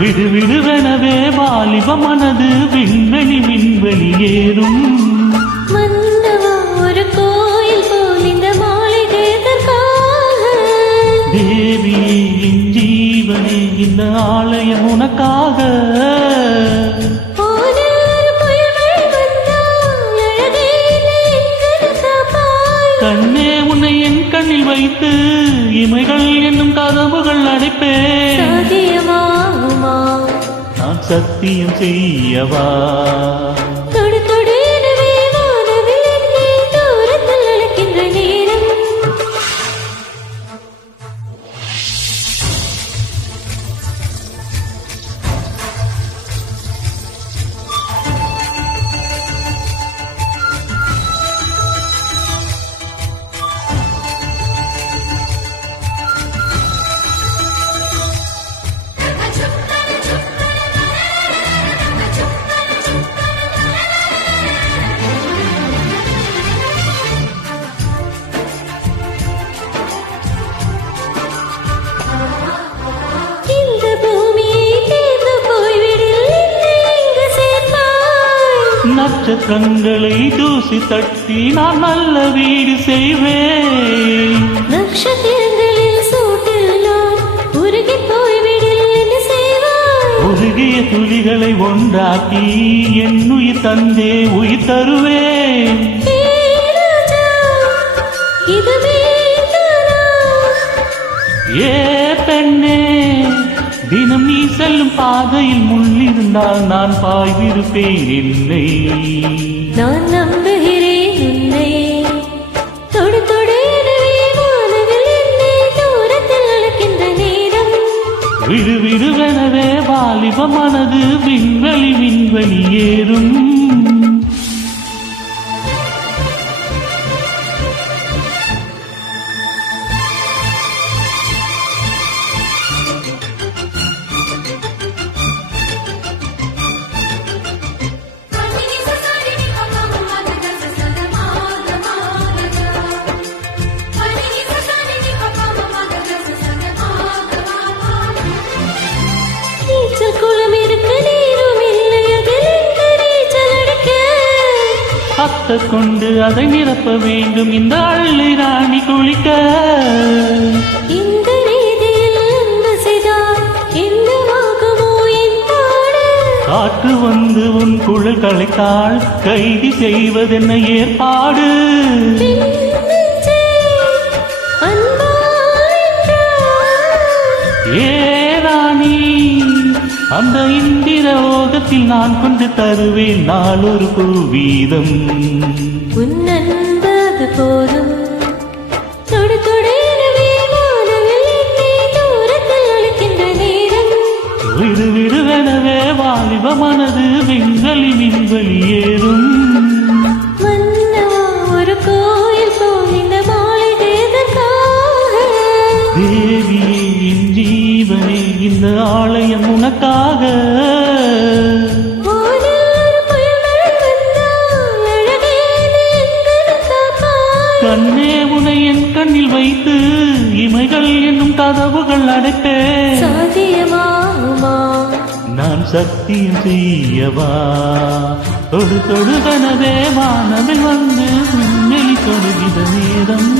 விடுவிடுவெனவே வாலிப மனது விண்வெளி விண்வெளி ஏறும். மன்னவா ஒரு கோயில் போல் இந்த மாளிகை எதற்காக? தேவியே என் ஜீவனே இந்த ஆலயம் உனக்காக. கண்ணே உன்னை என் கண்ணில் வைத்து இமைகள் என்னும் கதவுகள் அடைப்பேன். சாத்தியமாகுமா? நான் சத்தியம் செய்யவா? தொடு தொடு எனவே வானவில் என்னை தூரத்தில் அழைக்கின்ற நேரம். நட்சத்திரங்களை தூசி தட்டி நான் நல்ல வீடு செய்வேன். நட்சத்திரங்களில் சூட்டினால் உருகி போய்விடில் என்ன செய்வாய்? உருகிய துளிகளை ஒன்றாக்கி என் உயிர் தந்தே உயிர் தருவேன். ஏ பெண்ணே, தினம் நீ செல்லும் பாதையில் முள்ளிருந்தால் நான் பாய்விருப்பேன். இல்லை, நான் நம்புகிறேன் உன்னை. தொடு தொடு எனவே வானவில் என்னை தூரத்தில் அழைக்கின்ற நேரம். விடுவிடுவெனவே வாலிப மனது விண்வெளி விண்வெளி ஏறும். கொண்டு அதை நிரப்ப வேண்டும் இந்த அள்ளி ராணி குளிக்க. இந்த ரீதியில் அன்பு செய்தால் என்னவாகுமோ என் பாடு? காற்று வந்து உன் குழல் கலைத்தால் கைதி செய்வதென்ன ஏற்பாடு? ஏ ராணி, அந்த இந்திரலோகத்தில் நான் கொண்டு தருவேன் நாளொரு பூவீதம். உன் அன்பது போதும். தொடு தொடு எனவே வானவில் என்னை தூரத்தில் அழைக்கின்ற நேரம். விடுவிடுவெனவே வாலிப மனது விண்வெளி விண்வெளி ஏறும். மன்னவா ஒரு கோயில் போல் இந்த மாளிகை எதற்காக? தேவியே என் ஜீவனே இந்த ஆலயம் உனக்காக. கண்ணே உனை என் கண்ணில் வைத்து இமைகள் என்னும் கதவுகள் அடைப்பேன். சாத்தியமாகுமா? நான் சத்தியம் செய்யவா? தொடு தொடுகனவே வானவில் வந்து விண்வெளி தொடுகிற நேரம்.